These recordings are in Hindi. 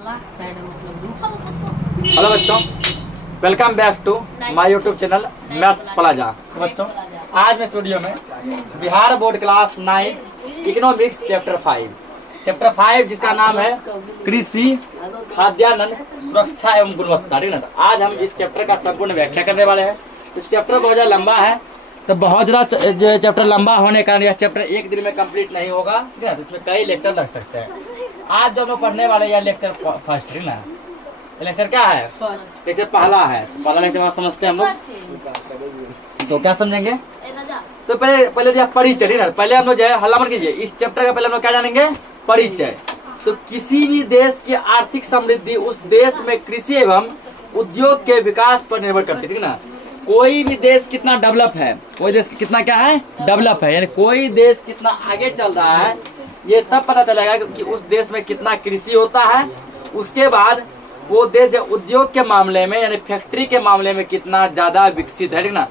हेलो बच्चों, welcome back to my YouTube channel maths plaza. बच्चों, आज मैं स्टूडियो में Bihar board class 9 economics chapter 5 जिसका नाम है कृषि खाद्यान्न सुरक्षा एवं गुणवत्ता। ठीक है, आज हम इस चैप्टर का संपूर्ण व्याख्या करने वाले हैं। इस चैप्टर बहुत ज्यादा लंबा है, तो बहुत ज्यादा चैप्टर लंबा होने के कारण यह चैप्टर एक दिन में कंप्लीट नहीं होगा। ठीक है, तो इसमें कई लेक्चर लग सकते हैं। आज जो हम पढ़ने वाले यह लेक्चर फर्स्ट, ठीक ना, लेक्चर क्या है? लेक्चर पहला है। पहला लेक्चर समझते हैं हम लोग। तो क्या समझेंगे? तो पहले जो परिचय, ठीक ना, पहले हम लोग जो है हल्ला मत कीजिए। इस चैप्टर का पहले हम लोग क्या जानेंगे? परिचय। तो किसी भी देश की आर्थिक समृद्धि उस देश में कृषि एवं उद्योग के विकास पर निर्भर करती है। ठीक ना, कोई भी देश कितना डेवलप है, कोई देश कितना क्या है? डेवलप है, यानी कोई देश कितना आगे चल रहा है, ये तब पता चलेगा कि उस देश में कितना कृषि होता है। उसके बाद वो देश उद्योग के मामले में यानी फैक्ट्री के मामले में कितना ज्यादा विकसित है। ठीक ना,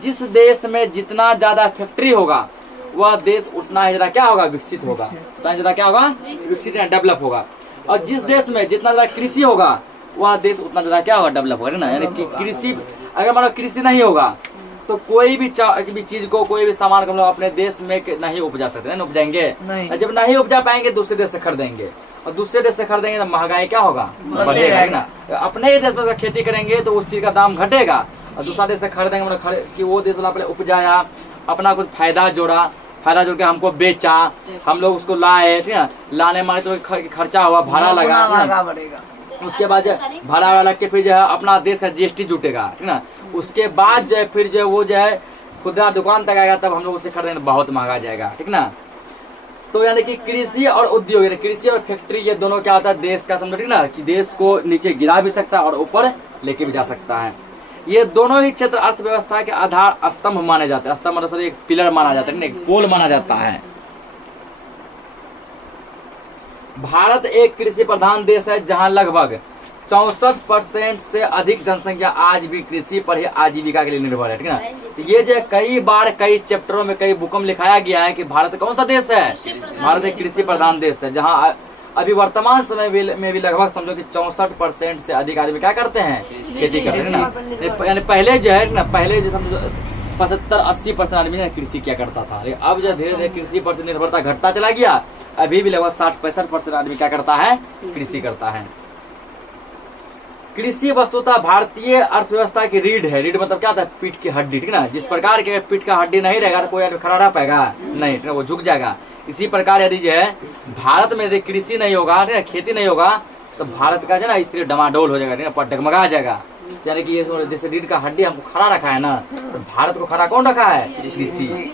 जिस देश में जितना ज्यादा फैक्ट्री होगा वह देश उतना ही ज्यादा क्या होगा? विकसित होगा। उतना ज्यादा क्या होगा? विकसित या डेवलप होगा। और जिस देश में जितना ज्यादा कृषि होगा वह देश उतना ज्यादा क्या होगा? डेवलप होगा। ना, यानी कि कृषि, अगर मान लो कृषि नहीं होगा तो कोई भी चीज को, कोई भी सामान को हम लोग अपने देश में नहीं उपजा सकते, नहीं उपजाएंगे नहीं। जब नहीं उपजा पाएंगे दूसरे देश से खरीदेंगे, और दूसरे देश से खरीदेंगे तो महंगाई क्या होगा? बढ़ेगा। ना, अपने ही देश में खेती करेंगे तो उस चीज का दाम घटेगा, और दूसरा देश से खरीदेंगे मतलब कि वो देश वाला पहले उपजाया, अपना कुछ फायदा जोड़ा, फायदा जोड़ के हमको बेचा, हम लोग उसको लाए, ठीक है, लाने में तो खर्चा हुआ, भाड़ा लगा, उसके बाद भाड़ा लग के फिर जो है अपना देश का जीएसटी जुटेगा। ठीक ना, उसके बाद जो है फिर जो है वो जो है खुदरा दुकान तक आएगा, तब हम लोग उसे खरीदेंगे तो बहुत महंगा जाएगा। ठीक ना, तो यानी कि कृषि और उद्योग, यानी कृषि और फैक्ट्री, ये दोनों क्या होता है? देश का समझो, ठीक ना, कि देश को नीचे गिरा भी सकता है और ऊपर लेके भी जा सकता है। ये दोनों ही क्षेत्र अर्थव्यवस्था के आधार स्तंभ माने जाते हैं। स्तंभ मतलब एक पिलर माना जाता है, एक पोल माना जाता है। भारत एक कृषि प्रधान देश है जहां लगभग 64% से अधिक जनसंख्या आज भी कृषि पर ही आजीविका के लिए निर्भर है। ठीक है, तो ये जो कई बार कई चैप्टरों में कई बुकों में लिखाया गया है कि भारत कौन सा देश है? भारत एक कृषि प्रधान देश है, जहां अभी वर्तमान समय में भी लगभग समझो कि 64% से अधिक आदमी क्या करते हैं? खेती करते हैं। ना, यानी पहले जो है ना, पहले जो समझो 75-80% आदमी कृषि किया करता था, लेकिन अब जो धीरे धीरे कृषि पर से निर्भरता घटता चला गया। अभी भी लगभग 60-65% आदमी क्या करता है? कृषि करता है। कृषि वस्तुतः भारतीय अर्थव्यवस्था की रीढ़ है। रीढ़ मतलब क्या होता है? पीठ की हड्डी। ठीक ना, जिस प्रकार के पीठ का हड्डी नहीं रहेगा तो कोई आदमी खड़ा रह पाएगा? नहीं, वो झुक जाएगा। इसी प्रकार यदि जो है भारत में यदि कृषि नहीं होगा, खेती नहीं होगा, तो भारत का जो ना स्त्री डमाडोल हो जाएगा, डगमगा जाएगा। यानी कि ये जैसे रीढ़ का हड्डी हमको खड़ा रखा है ना, तो भारत को खड़ा कौन रखा है? कृषि।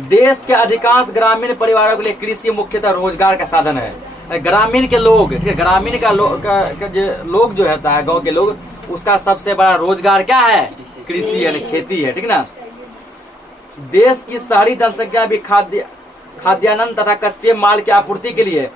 देश के अधिकांश ग्रामीण परिवारों के लिए कृषि मुख्यतः रोजगार का साधन है। ग्रामीण के लोग, ग्रामीण का लोग जो होता है, गांव के लोग, उसका सबसे बड़ा रोजगार क्या है? कृषि यानी खेती है। ठीक ना, देश की शहरी जनसंख्या भी खाद्यान्न तथा कच्चे माल की आपूर्ति के लिए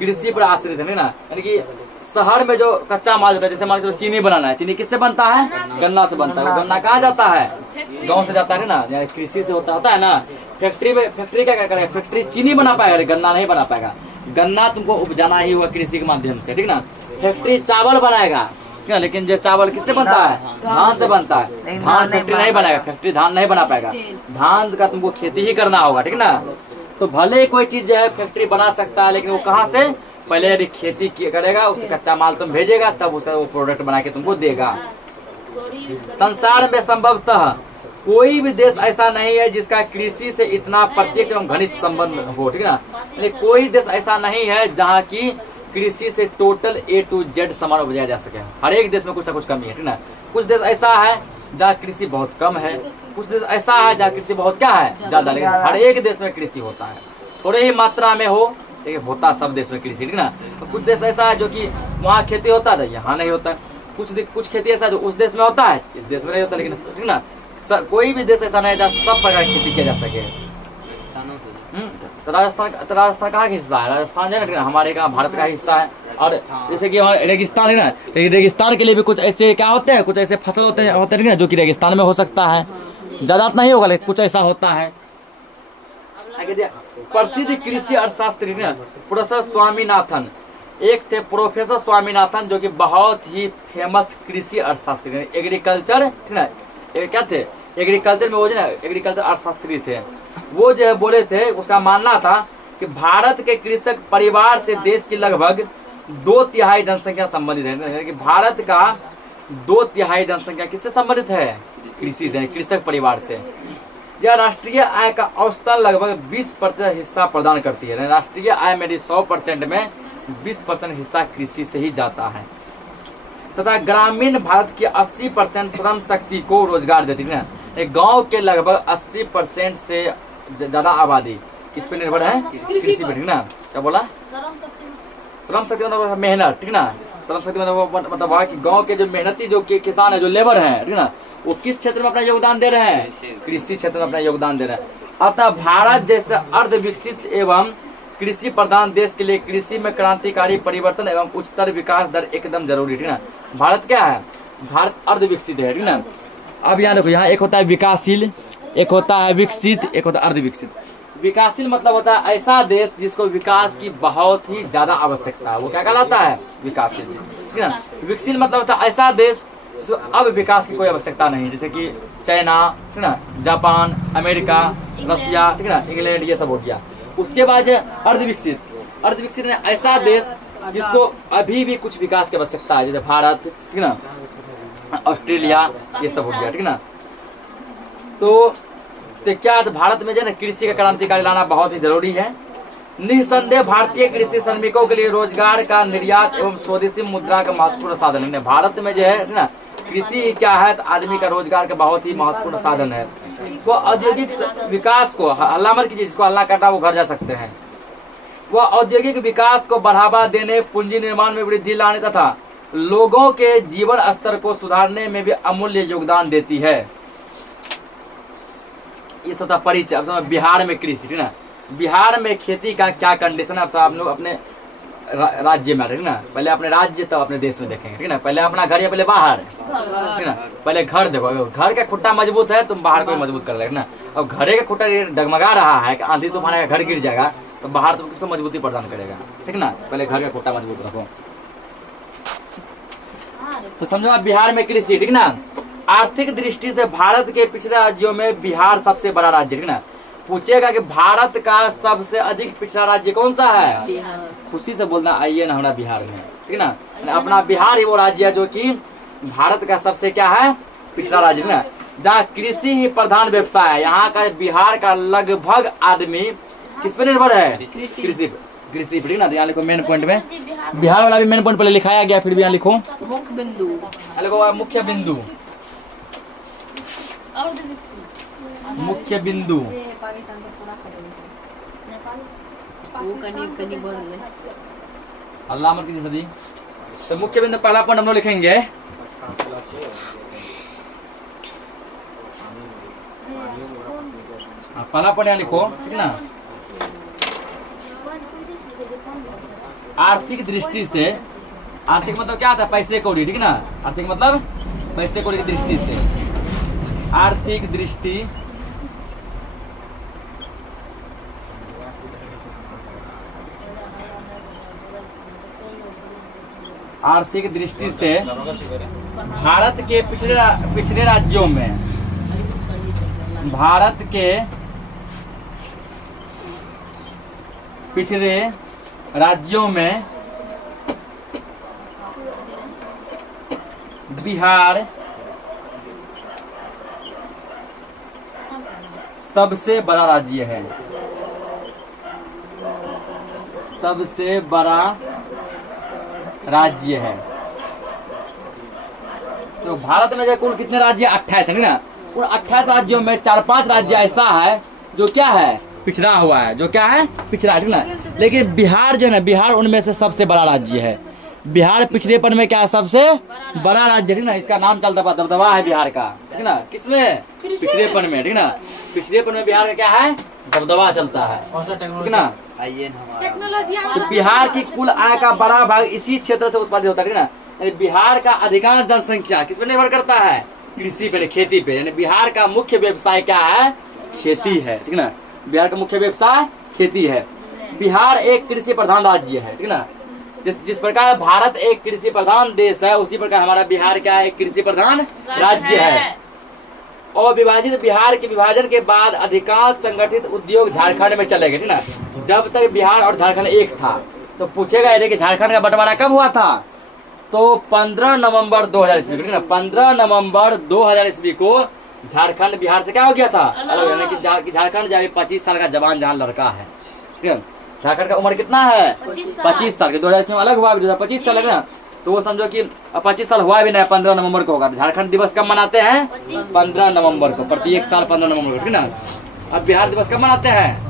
कृषि पर आश्रित है। ना, यानी कि शहर में जो कच्चा माल होता है, जैसे मान लो चीनी बनाना है, चीनी किससे बनता है? गन्ना से बनता है। गन्ना कहाँ जाता है? गांव से जाता है ना, यानी कृषि से होता है ना। फैक्ट्री का क्या करेगा? फैक्ट्री चीनी बना पाएगा, गन्ना नहीं बना पाएगा। गन्ना तुमको उपजाना ही हुआ कृषि के माध्यम से। ठीक ना, फैक्ट्री चावल बनाएगा, लेकिन जो चावल किससे बनता है? धान से बनता है। धान फैक्ट्री नहीं बनाएगा, फैक्ट्री धान नहीं बना पाएगा। धान का तुमको खेती ही करना होगा। ठीक ना, तो भले कोई चीज जो है फैक्ट्री बना सकता है, लेकिन वो कहाँ से? पहले यदि खेती करेगा, उससे कच्चा माल तुम भेजेगा, तब उसका वो प्रोडक्ट बना के तुमको देगा। संसार में संभवतः कोई भी देश ऐसा नहीं है जिसका कृषि से इतना प्रत्यक्ष एवं घनिष्ठ संबंध हो। ठीक है ना, कोई देश ऐसा नहीं है जहाँ की कृषि से टोटल A to Z सामान उपजाया जा सके। हर एक देश में कुछ ना कुछ कमी है। ठीक ना, कुछ देश ऐसा है जहाँ कृषि बहुत कम है, कुछ देश ऐसा है जहाँ कृषि बहुत क्या है? ज्यादा। लेकिन हर एक देश में कृषि होता है, थोड़े ही मात्रा में हो, लेकिन होता सब देश में कृषि। ठीक ना, तो कुछ देश ऐसा है जो कि वहाँ खेती होता है, यहाँ नहीं होता। कुछ खेती ऐसा जो उस देश में होता है, इस देश में नहीं होता। लेकिन ठीक ना, कोई भी देश ऐसा नहीं है जहाँ सब प्रकार की खेती किया जा सके। तो राजस्थान कहाँ का हिस्सा है? राजस्थान जो है ना, हमारे का भारत का हिस्सा है। और जैसे कि रेगिस्तान है ना, रेगिस्तान के लिए भी कुछ ऐसे क्या होते हैं? कुछ ऐसे फसल होते हैं ना, जो कि रेगिस्तान में हो सकता है। ज्यादा नहीं होगा, लेकिन कुछ ऐसा होता है। प्रसिद्ध कृषि अर्थशास्त्री प्रोफेसर स्वामीनाथन एक थे प्रोफेसर स्वामीनाथन, जो कि बहुत ही फेमस कृषि अर्थशास्त्री, एग्रीकल्चर, ठीक ना, क्या थे एग्रीकल्चर में, वो जो ना एग्रीकल्चर अर्थशास्त्री थे। वो जो है बोले थे, उसका मानना था कि भारत के कृषक परिवार से देश की लगभग 2/3 जनसंख्या संबंधित है, यानी कि भारत का 2/3 जनसंख्या किससे संबंधित है? कृषि से, कृषक परिवार से। यह राष्ट्रीय आय का औसतन लगभग 20% हिस्सा प्रदान करती है। राष्ट्रीय आय में 100% में 20% हिस्सा कृषि से ही जाता है तथा ग्रामीण भारत की 80% श्रम शक्ति को रोजगार देती है। गांव के लगभग 80% से ज्यादा आबादी किस पे निर्भर है? कृषि पे, ठीक ना। क्या बोला? श्रम शक्ति मतलब मेहनत, ठीक ना। श्रम शक्ति मतलब कि गांव के जो मेहनती जो किसान है, जो लेबर है, ठीक ना, वो किस क्षेत्र में अपना योगदान दे रहे हैं? कृषि क्षेत्र में अपना योगदान दे रहे हैं। अतः भारत जैसे अर्ध विकसित एवं कृषि प्रधान देश के लिए कृषि में क्रांतिकारी परिवर्तन एवं उच्चतर विकास दर एकदम जरूरी, ठीक ना। भारत क्या है? भारत अर्ध विकसित है, ठीक ना। अब यहाँ देखो, यहाँ एक होता है विकासशील, एक होता है विकसित, एक होता है अर्ध विकसित। विकासशील मतलब होता है ऐसा देश जिसको विकास की बहुत ही ज्यादा आवश्यकता है, वो क्या कहलाता है? विकासशील, ठीक ना। विकसित मतलब होता है ऐसा देश जिसको अब विकास की कोई आवश्यकता नहीं, जैसे कि चाइना, ठीक ना, जापान, अमेरिका, रसिया, ठीक ना, इंग्लैंड, ये सब हो गया। उसके बाद अर्धविकसित, अर्धविकसित ऐसा देश जिसको अभी भी कुछ विकास की आवश्यकता है, जैसे भारत, ठीक ना, ऑस्ट्रेलिया, ये सब हो गया, ठीक ना। तो क्या भारत में जो है कृषि का क्रांतिकारी लाना बहुत ही जरूरी है। निसंदेह भारतीय कृषि श्रमिकों के लिए रोजगार का निर्यात एवं स्वदेशी मुद्रा का महत्वपूर्ण साधन है। भारत में जो है ना कृषि क्या है, तो आदमी का रोजगार का बहुत ही महत्वपूर्ण साधन है। वो औद्योगिक विकास को, हल्ला मत कीजिए, जिसको हल्ला करता है वो घर जा सकते हैं। वह औद्योगिक विकास को बढ़ावा देने, पूंजी निर्माण में वृद्धि लाने तथा लोगों के जीवन स्तर को सुधारने में भी अमूल्य योगदान देती है। ये सब था परिचय। अब बिहार में कृषि, ठीक ना, बिहार में खेती का क्या कंडीशन है, तो आप लोग अपने राज्य में, ठीक ना, पहले अपने राज्य तब अपने देश में देखेंगे, ठीक ना। पहले अपना घर या पहले बाहर, ठीक ना। पहले घर देखो, घर का खुट्टा मजबूत है, तुम बाहर को भी मजबूत कर लेगा ना। अब घरे का खुट्टा डगमगा रहा है कि आंधी तूफान आएगा, घर गिर जाएगा, तो बाहर तुम किसको मजबूती प्रदान करेगा, ठीक ना। पहले घर का खुट्टा मजबूत रखो। तो समझो आप बिहार में कृषि, ठीक ना। आर्थिक दृष्टि से भारत के पिछड़े राज्यों में बिहार सबसे बड़ा राज्य, ठीक ना। पूछेगा कि भारत का सबसे अधिक पिछड़ा राज्य कौन सा है? खुशी से बोलना, आइए ना हमारा बिहार में, ठीक ना। अपना बिहार ही वो राज्य है जो कि भारत का सबसे क्या है, पिछड़ा राज्य, ना, जहाँ कृषि ही प्रधान व्यवसाय है। यहाँ का बिहार का लगभग आदमी किस पे निर्भर है? कृषि पे, कृषि पे, ठीक ना। यहाँ लिखो मेन पॉइंट में, बिहार वाला भी मेन पॉइंट पहले लिखाया गया, फिर भी यहाँ लिखो मुख्य बिंदु, मुख्य बिंदु, मुख्य बिंदु। अल्लाह मत कीजिए सदी। तो मुख्य बिंदु पहला पॉइंट हम लोग लिखेंगे, पहला पॉइंट यहाँ लिखो, ठीक ना। आर्थिक दृष्टि से, आर्थिक मतलब क्या आता है? पैसे कौड़ी, ठीक ना। आर्थिक मतलब पैसे कौड़ी की दृष्टि से, आर्थिक दृष्टि, आर्थिक दृष्टि से भारत के पिछड़े राज्यों में, भारत के पिछड़े राज्यों में बिहार सबसे बड़ा राज्य है, सबसे बड़ा राज्य है। तो भारत में जो कुल कितने राज्य? 28 है ना। उन 28 राज्यों में 4-5 राज्य ऐसा है जो क्या है? पिछड़ा हुआ है, जो क्या है? पिछड़ा, ठीक ना। लेकिन बिहार जो है ना, बिहार उनमें से सबसे बड़ा राज्य है। बिहार पिछड़ेपन में क्या है? सबसे बड़ा राज्य, ठीक ना। इसका नाम चलता हुआ दबदबा है बिहार का, ठीक ना। किसमें? पिछड़ेपन में, ठीक ना। पिछड़ेपन में बिहार का क्या है? दबदबा चलता है, ठीक ना। तो बिहार की कुल आय का बड़ा भाग इसी क्षेत्र से उत्पादित होता है, ठीक ना। बिहार का अधिकांश जनसंख्या किस पे निर्भर करता है? कृषि पे, खेती पे। यानी बिहार का मुख्य व्यवसाय क्या है? खेती है, ठीक ना। बिहार का मुख्य व्यवसाय खेती है। बिहार एक कृषि प्रधान राज्य है, ठीक ना। जिस प्रकार भारत एक कृषि प्रधान देश है, उसी प्रकार हमारा बिहार क्या है, एक कृषि प्रधान राज्य है। और विभाजित बिहार के विभाजन के बाद अधिकांश संगठित उद्योग झारखंड में चले गए, ठीक ना। जब तक बिहार और झारखंड एक था, तो पूछेगा ये कि झारखंड का बंटवारा कब हुआ था, तो 15 नवंबर 2000 ईस्वी को, 15 नवंबर 2000 ईस्वी को झारखंड बिहार से क्या हो गया था, अलग। यानी कि झारखंड जब 25 साल का जवान जहां लड़का है, ठीक है। झारखंड का उम्र कितना है, 25 साल के। 2000 ईस्वी में अलग हुआ, 25 साल है ना, तो वो समझो कि 25 साल हुआ भी नहीं, 15 नवंबर को होगा। झारखंड दिवस कब मनाते हैं, 15 नवंबर को, प्रत्येक साल 15 नवंबर को, ठीक ना। अब बिहार दिवस कब मनाते हैं,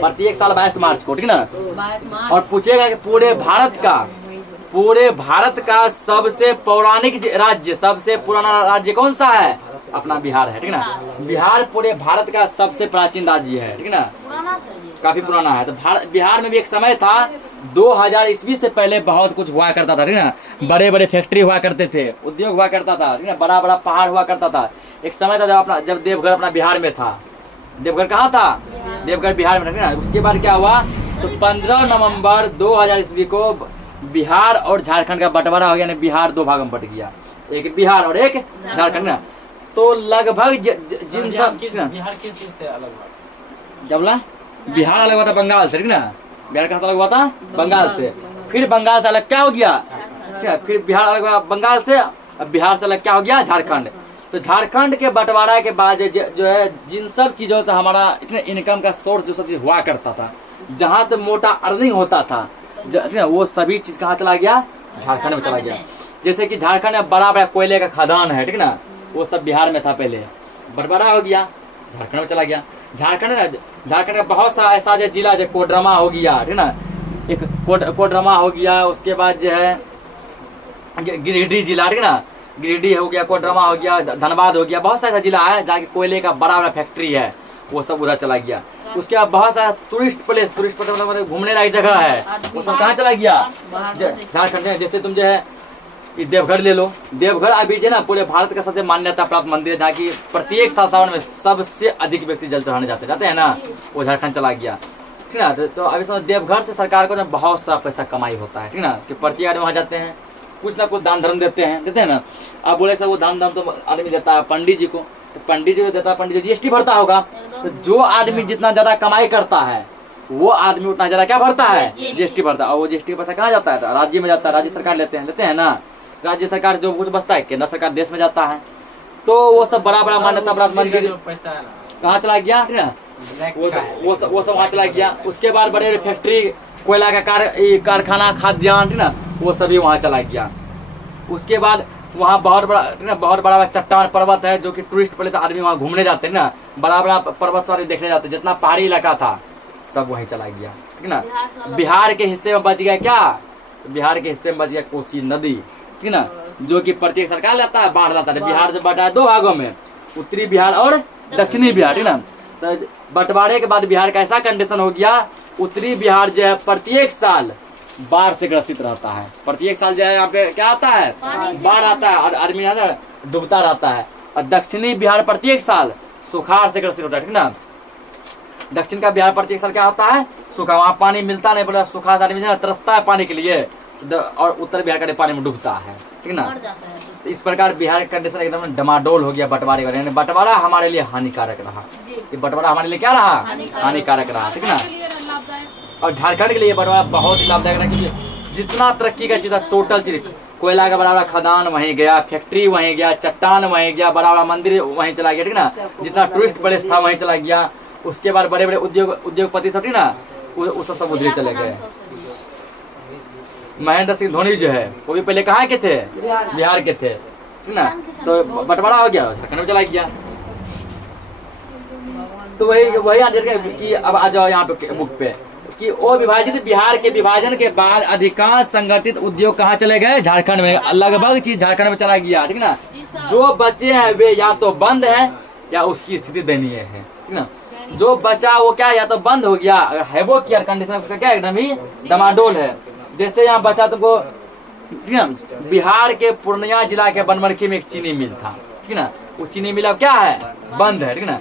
प्रत्येक साल 22 मार्च को, ठीक ना। और पूछेगा कि पूरे भारत का सबसे पौराणिक राज्य, सबसे पुराना राज्य कौन सा है, अपना बिहार है, ठीक ना। बिहार पूरे भारत का सबसे प्राचीन राज्य है, ठीक ना, काफी पुराना है। तो बिहार में भी एक समय था 2000 ईस्वी से पहले बहुत कुछ हुआ करता था, ठीक ना। बड़े बड़े फैक्ट्री हुआ करते थे, उद्योग हुआ करता था, ठीक ना। बड़ा बड़ा पहाड़ हुआ करता था। एक समय था जब देवघर अपना बिहार में था। देवघर कहाँ था, देवघर बिहार में, ठीक ना। उसके बाद क्या हुआ, तो 15 नवंबर 2000 ईस्वी को बिहार और झारखंड का बंटवारा हो गया, बिहार दो भागों में बट गया, एक बिहार और एक झारखंड ना। तो लगभग जिन सब बिहार किस से अलग हुआ, जब बिहार अलग हुआ था बंगाल से, ठीक ना। बिहार कहाँ से अलग हुआ था, बंगाल से। फिर बंगाल से अलग क्या हो गया, फिर बिहार अलग हुआ बंगाल से। अब बिहार से अलग क्या हो गया, झारखंड। तो झारखंड के बंटवारा के बाद जो है जिन सब चीजों से हमारा इतने इनकम का सोर्स जो सब चीज हुआ करता था, जहाँ से मोटा अर्निंग होता था, वो सभी चीज कहाँ चला गया, झारखंड में चला गया। जैसे कि झारखंड में बड़ा बड़ा कोयले का खदान है, ठीक ना, वो सब बिहार में था पहले, बंटवारा हो गया, झारखंड में चला गया। झारखंड का बहुत सा ऐसा जो जिला, जो कोडरमा हो गया, ठीक ना, एक कोडरमा हो गया। उसके बाद जो है गिरिडीह जिला, ठीक ना, गिरिडीह हो गया, कोडरमा हो गया, धनबाद हो गया। बहुत सा ऐसा जिला है जहाँ कोयले का बड़ा बड़ा फैक्ट्री है, वो सब उधर चला गया। उसके बाद बहुत सारा टूरिस्ट प्लेस मतलब घूमने लायक जगह है, वो सब कहाँ चला गया, झारखंड में। जैसे तुम जो है देवघर ले लो, देवघर अभी जो ना पूरे भारत का सबसे मान्यता प्राप्त मंदिर है, जहाँ की प्रत्येक साल सावन में सबसे अधिक व्यक्ति जल चढ़ाने जाते हैं ना, वो झारखंड चला गया, ठीक ना। तो अभी समझ देवघर से सरकार को बहुत सारा पैसा कमाई होता है, ठीक ना, कि प्रत्येक आदमी वहाँ जाते हैं, कुछ ना कुछ दान धर्म देते हैं ना। अब बोले सर वो दान धर्म तो आदमी देता है पंडित जी को, तो पंडित जी को देता है, पंडित जी जीएसटी भरता होगा। तो जो आदमी जितना ज्यादा कमाई करता है, वो आदमी उतना ज्यादा क्या भरता है, जीएसटी भरता है। और वो जीएसटी पैसा कहाँ जाता है, राज्य में जाता है, राज्य सरकार लेते हैं ना। राज्य सरकार जो कुछ बचता है, केंद्र सरकार देश में जाता है। तो वो सब बड़ा बड़ा मान्यता प्राप्त मंदिर कहाँ चला गया, ठीक ना, वो सब वहाँ चला गया। उसके बाद बड़े बड़े फैक्ट्री, कोयला का कारखाना, खाद्यान्न, ठीक ना, वो सभी वहाँ चला गया। उसके बाद वहाँ बहुत बड़ा चट्टान पर्वत है, जो कि टूरिस्ट प्लेस आदमी वहाँ घूमने जाते हैं ना, बड़ा बड़ा पर्वत वाले देखने जाते हैं। जितना पहाड़ी इलाका था सब वहीं चला गया, ठीक ना। बिहार के हिस्से में बच गया क्या, बिहार के हिस्से में बच गया कोसी नदी, ठीक ना, जो कि प्रत्येक सरकार लेता है, बाढ़ लाता है। बिहार जो बटा है दो भागों में, उत्तरी बिहार और दक्षिणी बिहार, ठीक ना। तो बंटवारे के बाद बिहार का ऐसा कंडीशन हो गया, उत्तरी बिहार जो है प्रत्येक साल बाढ़ से ग्रसित रहता है। प्रत्येक साल जो है यहाँ पे क्या आता है, बाढ़ आता है और आदमी यहाँ डूबता रहता है। और दक्षिणी बिहार प्रत्येक साल सुखाड़ से ग्रसित होता है, ठीक ना। दक्षिण का बिहार प्रत्येक साल क्या होता है, सूखा, वहाँ पानी मिलता नहीं, बोला सूखा आदमी तरसता है पानी के लिए, और उत्तर बिहार का पानी में डूबता है, ठीक ना। तो इस प्रकार बिहार का कंडीशन एकदम डमाडोल हो गया बंटवारे का। यानी बंटवारा हमारे लिए हानिकारक रहा, ये बंटवारा हमारे लिए क्या रहा, हानिकारक रहा, ठीक ना। और झारखंड के लिए बंटवारा बहुत ही लाभदायक रहा, क्योंकि जितना तरक्की का चीज था, टोटल चीज, कोयला का बड़ा बड़ा खदान वहीं गया, फैक्ट्री वहीं गया, चट्टान वहीं गया, बड़ा बड़ा मंदिर वहीं चला गया, ठीक ना। जितना टूरिस्ट प्लेस था वहीं चला गया। उसके बाद बड़े बड़े उद्योगपति सब, ठीक ना, वो सब उधर चले गए। महेंद्र सिंह धोनी जो है वो भी पहले कहाँ के थे, बिहार के थे, ठीक ना। तो बंटवारा हो गया, झारखंड में चला गया। तो वही कि अब आ जाओ यहाँ पे बुक पे, कि वो विभाजित बिहार के विभाजन के बाद अधिकांश संगठित उद्योग कहाँ चले गए, झारखंड में। लगभग चीज झारखंड में चला गया, ठीक ना। जो बचे हैं वे या तो बंद है या उसकी स्थिति दयनीय है, ठीक ना। जो बचा वो क्या, या तो बंद हो गया, है वो क्या कंडीशन उसका क्या एकदम ही डमाडोल है। जैसे यहाँ बचा तुमको, ठीक ना, बिहार के पूर्णिया जिला के बनमनखी में एक चीनी मिल था, ठीक ना। वो चीनी मिल अब क्या है, बंद है, ठीक ना।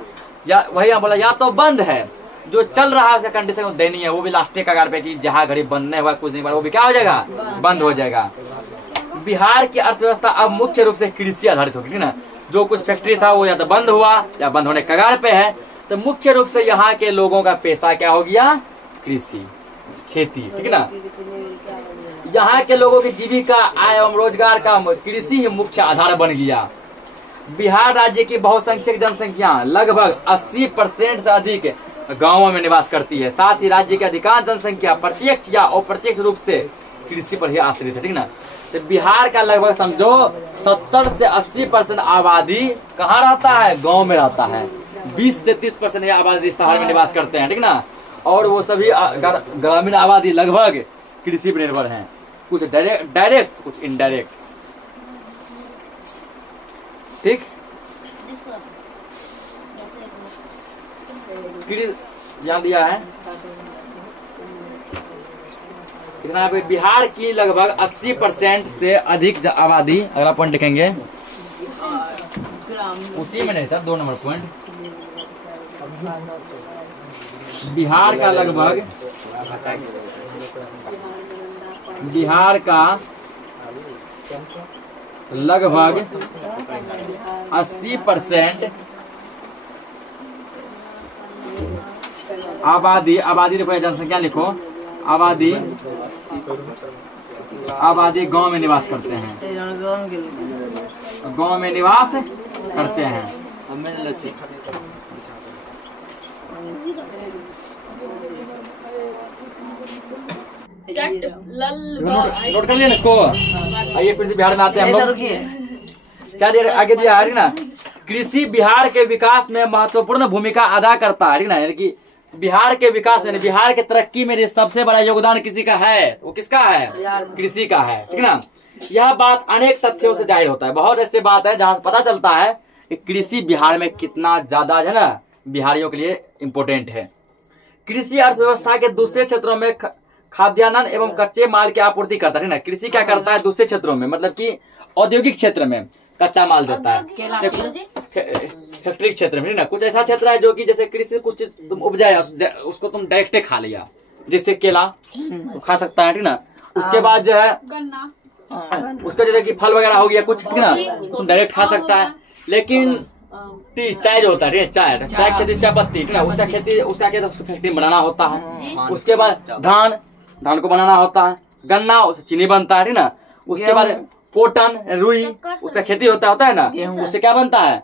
या वही यहाँ बोला, या तो बंद है जो चल रहा है उसका कंडीशन दयनीय है, वो भी लास्ट कगार पे कि जहाँ घड़ी बंद नहीं हुआ कुछ नहीं हुआ वो भी क्या हो जाएगा, बंद हो जाएगा। बिहार की अर्थव्यवस्था अब मुख्य रूप से कृषि आधारित होगी, ठीक ना। जो कुछ फैक्ट्री था वो या तो बंद हुआ या बंद होने कगार पे है, तो मुख्य रूप से यहाँ के लोगों का पेशा क्या हो गया, कृषि, खेती, ठीक ना। यहाँ के लोगों की जीविका, आय एवं रोजगार का कृषि ही मुख्य आधार बन गया। बिहार राज्य की बहुसंख्यक जनसंख्या लगभग 80% से अधिक गांवों में निवास करती है। साथ ही राज्य की अधिकांश जनसंख्या प्रत्यक्ष या अप्रत्यक्ष रूप से कृषि पर ही आश्रित है, ठीक ना। तो बिहार का लगभग समझो 70 से 80% आबादी कहाँ रहता है, गांव में रहता है। 20 से 30% आबादी शहर में निवास करते हैं, ठीक ना। और वो सभी ग्रामीण आबादी लगभग कृषि पर निर्भर है, कुछ डायरेक्ट कुछ इनडायरेक्ट, ठीक। यहाँ दिया है इतना पे बिहार की लगभग 80% से अधिक आबादी, अगला पॉइंट लिखेंगे उसी में नहीं सर, 2 नंबर पॉइंट। बिहार का लगभग 80% आबादी देखो, जनसंख्या लिखो, आबादी गांव में निवास करते हैं, गांव में निवास करते हैं। नोट कर लिया इसको। आइए फिर से बिहार में आते हैं हम लोग। क्या दिया आगे दिया है ना, कृषि बिहार के विकास में महत्वपूर्ण भूमिका अदा करता है, ठीक ना। यानी कि बिहार के विकास में, बिहार के तरक्की में सबसे बड़ा योगदान किसी का है, वो किसका है, कृषि का है, ठीक ना। यह बात अनेक तथ्यों से जाहिर होता है। बहुत ऐसे बात है जहां से पता चलता है कि कृषि बिहार में कितना ज्यादा है ना बिहारियों के लिए इम्पोर्टेंट है। कृषि अर्थव्यवस्था के दूसरे क्षेत्रों में खाद्यान्न एवं कच्चे माल की आपूर्ति करता है ना। कृषि क्या करता है दूसरे क्षेत्रों में, मतलब कि औद्योगिक क्षेत्र में कच्चा माल देता है, फैक्ट्री क्षेत्र में ना। कुछ ऐसा क्षेत्र है जो कि जैसे कृषि कुछ तुम उपजाया उसको तुम डायरेक्ट खा लिया, जैसे केला तो खा सकता है, ठीक ना। उसके बाद जो है उसका जैसे कि फल वगैरह हो गया कुछ, ठीक ना, तुम डायरेक्ट खा सकता है। लेकिन चाय जो होता है, चाय खेती, चाय पत्ती, ठीक ना, उसका खेती उसको फैक्ट्री में बनाना होता है। उसके बाद धान को बनाना होता है, गन्ना उससे चीनी बनता है, ठीक ना। उसके बाद कॉटन, रुई, उसका खेती होता है ना, उससे क्या बनता है,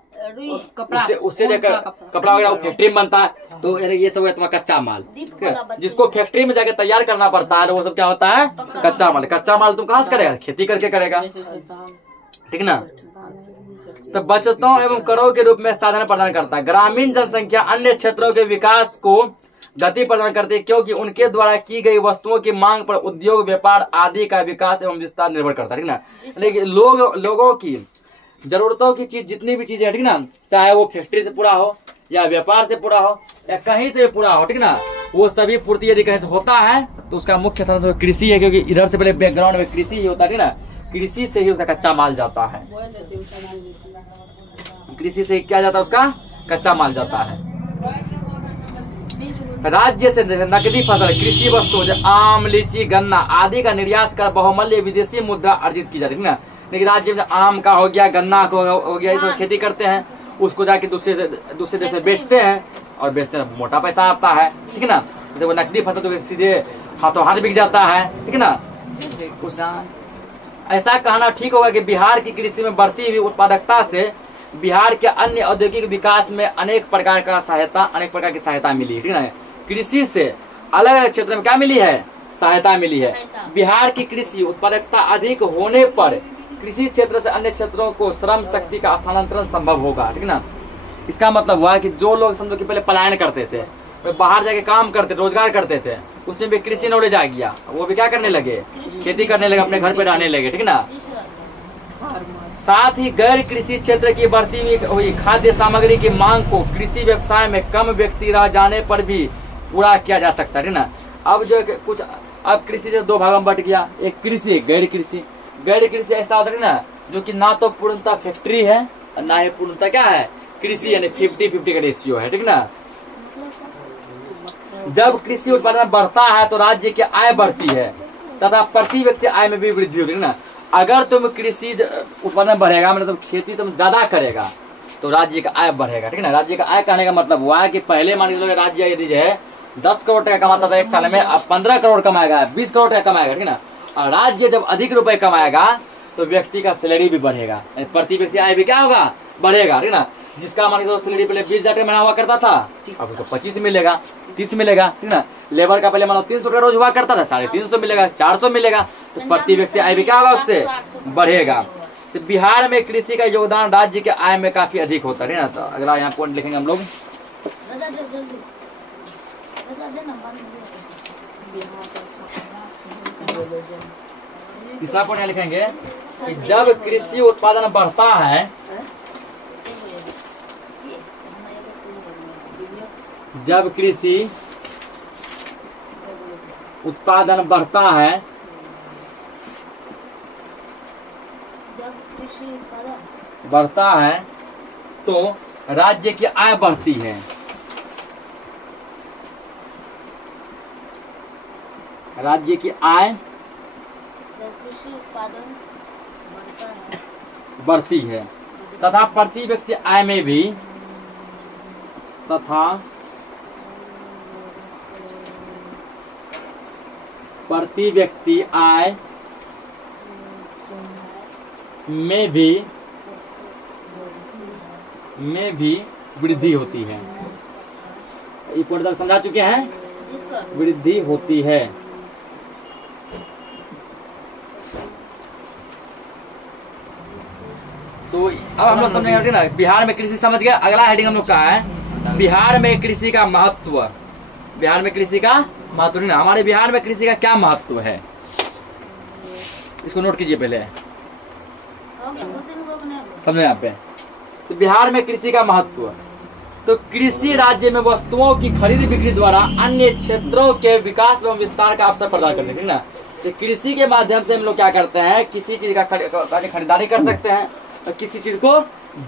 उससे जाकर कपड़ा वगैरह फैक्ट्री में बनता है। तो ये सब है तुम्हारा कच्चा माल, जिसको फैक्ट्री में जाकर तैयार करना पड़ता है, वो सब क्या होता है, कच्चा माल। कच्चा माल तुम कहाँ से करेगा, खेती करके करेगा, ठीक ना। तो बचतों एवं करों के रूप में साधन प्रदान करता है। ग्रामीण जनसंख्या अन्य क्षेत्रों के विकास को गति प्रदान करती है, क्योंकि उनके द्वारा की गई वस्तुओं की मांग पर उद्योग, व्यापार आदि का विकास एवं विस्तार निर्भर करता है, ठीक ना। लेकिन लोगों की जरूरतों की चीज, जितनी भी चीजें है, ठीक ना, चाहे वो फैक्ट्री से पूरा हो या व्यापार से पूरा हो या कहीं से पूरा हो, ठीक ना, वो सभी पूर्ति यदि कहीं से होता है तो उसका मुख्य साधन कृषि है। क्योंकि इधर से पहले बैकग्राउंड में कृषि ही होता है, ठीक ना। कृषि से ही उसका कच्चा माल जाता है, कृषि से क्या जाता है, उसका कच्चा माल जाता है। राज्य से नकदी फसल, कृषि वस्तु जो आम, लीची, गन्ना आदि का निर्यात कर बहुमूल्य विदेशी मुद्रा अर्जित की जाती है ना। लेकिन राज्य में आम का हो गया, गन्ना का हो गया, इसको खेती करते हैं, उसको जाके दूसरे देश में बेचते हैं और बेचते हैं मोटा पैसा आता है, ठीक है ना। जैसे वो नकदी फसल तो सीधे हाथों हाथ बिक जाता है, ठीक है ना। ऐसा कहना ठीक होगा कि बिहार की कृषि में बढ़ती हुई उत्पादकता से बिहार के अन्य औद्योगिक विकास में अनेक प्रकार की सहायता मिली है, ठीक है। कृषि से अलग अलग क्षेत्र में क्या मिली है, सहायता मिली है। बिहार की कृषि उत्पादकता अधिक होने पर कृषि क्षेत्र से अन्य क्षेत्रों को श्रम शक्ति का स्थानांतरण संभव होगा, ठीक है ना। इसका मतलब हुआ कि जो लोग समझो कि पहले पलायन करते थे, वे बाहर जाके काम करते, रोजगार करते थे, उसमें भी कृषि नॉलेज आ गया, वो भी क्या करने लगे, खेती करने लगे, अपने घर पे रहने लगे, ठीक है ना। साथ ही गैर कृषि क्षेत्र की बढ़ती हुई खाद्य सामग्री की मांग को कृषि व्यवसाय में कम व्यक्ति रह जाने पर भी पूरा किया जा सकता है ना। अब जो कुछ अब कृषि जो 2 भागों में बट गया, एक कृषि एक गैर कृषि। गैर कृषि ऐसा होता है ना जो कि ना तो पूर्णतः फैक्ट्री है और ना ही पूर्णतः क्या है कृषि, यानी 50-50 का रेशियो है, ठीक ना। जब कृषि उत्पादन बढ़ता है तो राज्य की आय बढ़ती है तथा प्रति व्यक्ति आय में भी वृद्धि होगी ना। अगर तुम कृषि उत्पादन बढ़ेगा मतलब खेती तुम ज्यादा करेगा तो राज्य का आय बढ़ेगा, ठीक है ना। राज्य का आय कहने का मतलब हुआ है कि पहले मान लीजिए राज्य यदि जो है 10 करोड़ टका कमाता था एक साल में, अब 15 करोड़ कमाएगा, 20 करोड़ टका कमाएगा, ठीक है ना। और राज्य जब अधिक रुपए कमाएगा तो व्यक्ति का सैलरी भी बढ़ेगा, प्रति व्यक्ति आय भी क्या होगा, बढ़ेगा, ठीक है ना। जिसका मान लीजिए सैलरी पहले 20,000 का महीना हुआ करता था, अब उसको 25 मिलेगा, 30 मिलेगा, ठीक है ना। लेबर का पहले मानो 300 का रोज हुआ करता था, 350 मिलेगा, 400 मिलेगा, तो प्रति व्यक्ति आय भी क्या होगा, उससे बढ़ेगा। तो बिहार में कृषि का योगदान राज्य के आय में काफी अधिक होता है ना। तो अगला यहाँ पॉइंट लिखेंगे हम लोग, तीसरा पॉइंट यहाँ लिखेंगे कि जब कृषि उत्पादन बढ़ता है, जब कृषि उत्पादन बढ़ता है तो राज्य की आय बढ़ती है। राज्य की आय कृषि उत्पादन बढ़ती है तथा प्रति व्यक्ति आय में भी प्रति व्यक्ति आय में भी वृद्धि होती है। ये पॉइंट तक समझा चुके हैं, वृद्धि होती है। तो अब हम लोग समझेंगे ना, बिहार में कृषि समझ गए। अगला हेडिंग हम लोग का है बिहार में कृषि का महत्व। बिहार में कृषि का महत्व ना, हमारे बिहार में कृषि का क्या महत्व है, इसको नोट कीजिए पहले, समझे यहाँ पे। तो बिहार में कृषि का महत्व, तो कृषि राज्य में वस्तुओं की खरीद बिक्री द्वारा अन्य क्षेत्रों के विकास एवं विस्तार का अवसर प्रदान करते हैं ना। तो कृषि के माध्यम से हम लोग क्या करते हैं, किसी चीज का खरीदारी कर सकते हैं और किसी चीज को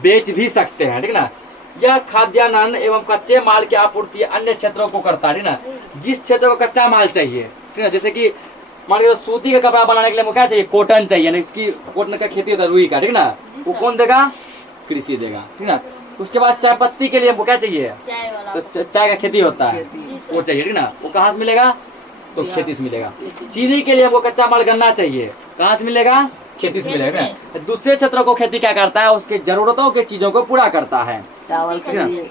बेच भी सकते हैं, ठीक है ना। यह खाद्यान्न एवं कच्चे माल की आपूर्ति अन्य क्षेत्रों को करता है, ठीक ना। जिस क्षेत्र को कच्चा माल चाहिए, ठीक है, जैसे कि मान लीजिए सूती का कपड़ा बनाने के लिए क्या चाहिए, कॉटन चाहिए ना, इसकी कॉटन का खेती होता है रुई का, ठीक ना। वो कौन देगा, कृषि देगा, ठीक ना। उसके बाद चाय पत्ती के लिए वो क्या चाहिए, तो चाय का खेती होता है, वो चाहिए, ठीक ना। वो कहाँ से मिलेगा, तो खेती से मिलेगा। चीनी के लिए वो कच्चा माल गन्ना चाहिए, कहाँ से मिलेगा, खेती से मिलेगा। दूसरे क्षेत्रों को खेती क्या करता है, उसके जरूरतों के चीजों को पूरा करता है। चावल के लिए,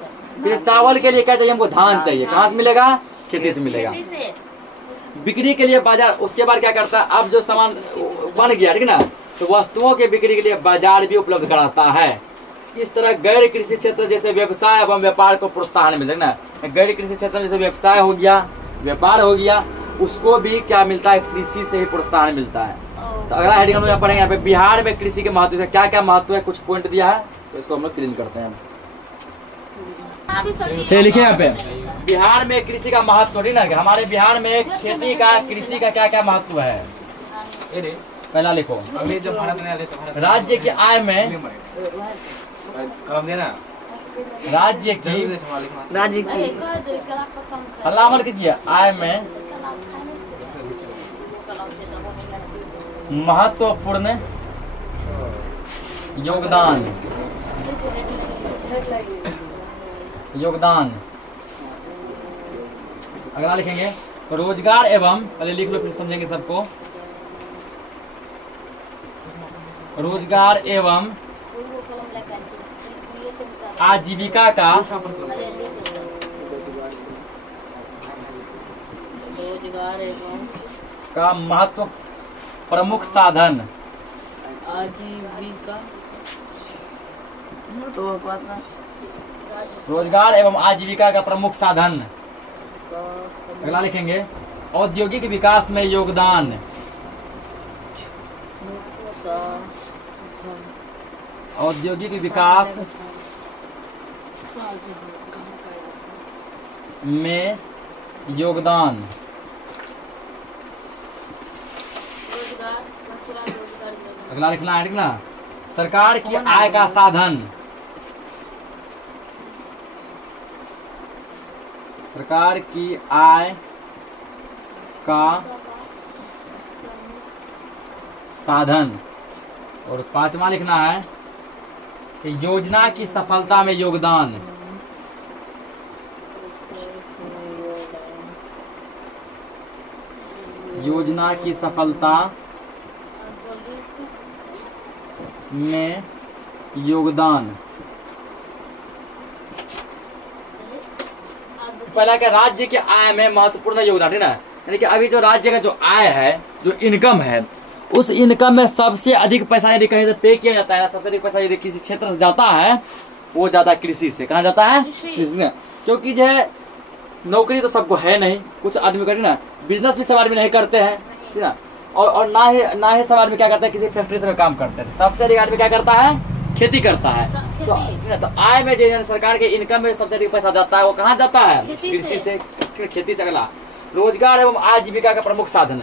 फिर चावल के लिए क्या चाहिए हमको, धान चाहिए, कहाँ से मिलेगा, खेती से मिलेगा। बिक्री के लिए बाजार, उसके बाद क्या करता है, अब जो सामान बन गया, ठीक ना, तो वस्तुओं के बिक्री के लिए बाजार भी उपलब्ध कराता है। इस तरह गैर कृषि क्षेत्र जैसे व्यवसाय एवं व्यापार को प्रोत्साहन मिलेगा ना। गैर कृषि क्षेत्र जैसे व्यवसाय हो गया, व्यापार हो गया, उसको भी क्या मिलता है, कृषि से ही प्रोत्साहन मिलता है। तो अगला हेडिंग हम लोग पढ़ेंगे यहाँ पे बिहार में कृषि के महत्व से क्या क्या महत्व है, कुछ पॉइंट दिया है, तो इसको हम लोग क्लीन करते हैं। चलिए लिखिए यहाँ पे बिहार में कृषि का महत्व, ठीक ना। हमारे बिहार में खेती का, कृषि का क्या क्या महत्व है, पहला लिखो। राज्य की आय में, राज्य की हल्लामल कीजिए, आय में महत्वपूर्ण योगदान अगला लिखेंगे रोजगार एवं, पहले लिख लो फिर समझेंगे सबको। रोजगार एवं आजीविका का महत्व प्रमुख साधन, आजीविका, रोजगार एवं आजीविका का प्रमुख साधन। अगला लिखेंगे औद्योगिक विकास में योगदान, औद्योगिक विकास में योगदान। अगला लिखना है, ठीक ना, सरकार की आय का साधन, सरकार की आय का साधन। और 5वां लिखना है कि योजना की सफलता में योगदान। योजना की सफलता में योगदान। पहला क्या, राज्य के आय में महत्वपूर्ण योगदान है ना, यानी कि अभी जो राज्य का जो आय है, जो इनकम है, उस इनकम में सबसे अधिक पैसा यदि कहीं से पे किया जाता है, सबसे अधिक पैसा यदि किसी क्षेत्र से जाता है, वो जाता है कृषि से। कहाँ जाता है? कृषि में। क्योंकि जो है नौकरी तो सबको है नहीं, कुछ आदमी करते ना, बिजनेस भी सब आदमी नहीं करते हैं, ठीक ना, और ना ही सब आदमी क्या करते हैं, किसी फैक्ट्री में काम करते हैं। सबसे अधिक आदमी क्या करता है? खेती करता है। तो आय में जो सरकार के इनकम में सबसे अधिक पैसा जाता है, वो कहाँ जाता है? कृषि से। खेती से। अगला, रोजगार एवं आजीविका का प्रमुख साधन।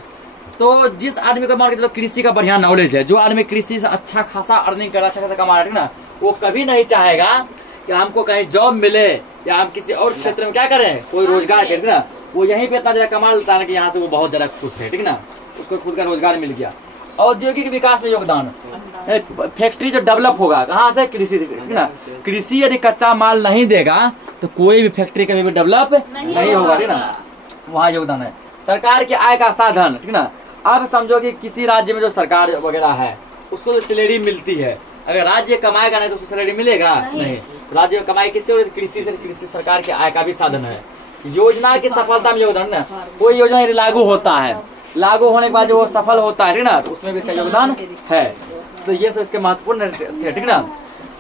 तो जिस आदमी को मान के चलो कृषि का बढ़िया नॉलेज है, जो आदमी कृषि से अच्छा खासा अर्निंग कर रहा है, अच्छा खासा कमा रहा है ना, वो कभी नहीं चाहेगा कि हमको कहीं जॉब मिले या हम किसी और क्षेत्र में क्या करें, कोई रोजगार करें ना। वो यहीं पे इतना ज्यादा कमा लेता है कि यहाँ से वो बहुत ज्यादा खुश है, ठीक ना, उसको खुद का रोजगार मिल गया। औद्योगिक विकास में योगदान। फैक्ट्री जो डेवलप होगा कहाँ से? कृषि से, ठीक ना। कृषि यदि कच्चा माल नहीं देगा तो कोई भी फैक्ट्री कभी भी डेवलप नहीं होगा, ठीक ना, वहाँ योगदान है। सरकार की आय का साधन, ठीक ना। अब समझो कि किसी राज्य में जो सरकार वगैरह है, उसको जो सैलरी मिलती है, अगर राज्य कमाएगा नहीं तो उसको सैलरी मिलेगा नहीं। राज्य में कमाई किससे? कृषि से। कृषि सरकार की आय का भी साधन है। योजना की सफलता में योगदान ना, कोई योजना लागू होता है, लागू होने के बाद जो वो सफल होता है, ठीक ना, तो उसमें भी इसका योगदान है। तो ये सब इसके महत्वपूर्ण थे, ठीक ना।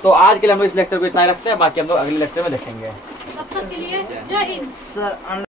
तो आज के लिए हम इस लेक्चर को इतना ही रखते हैं, बाकी हम लोग अगले लेक्चर में देखेंगे। तब तक के लिए जय हिंद।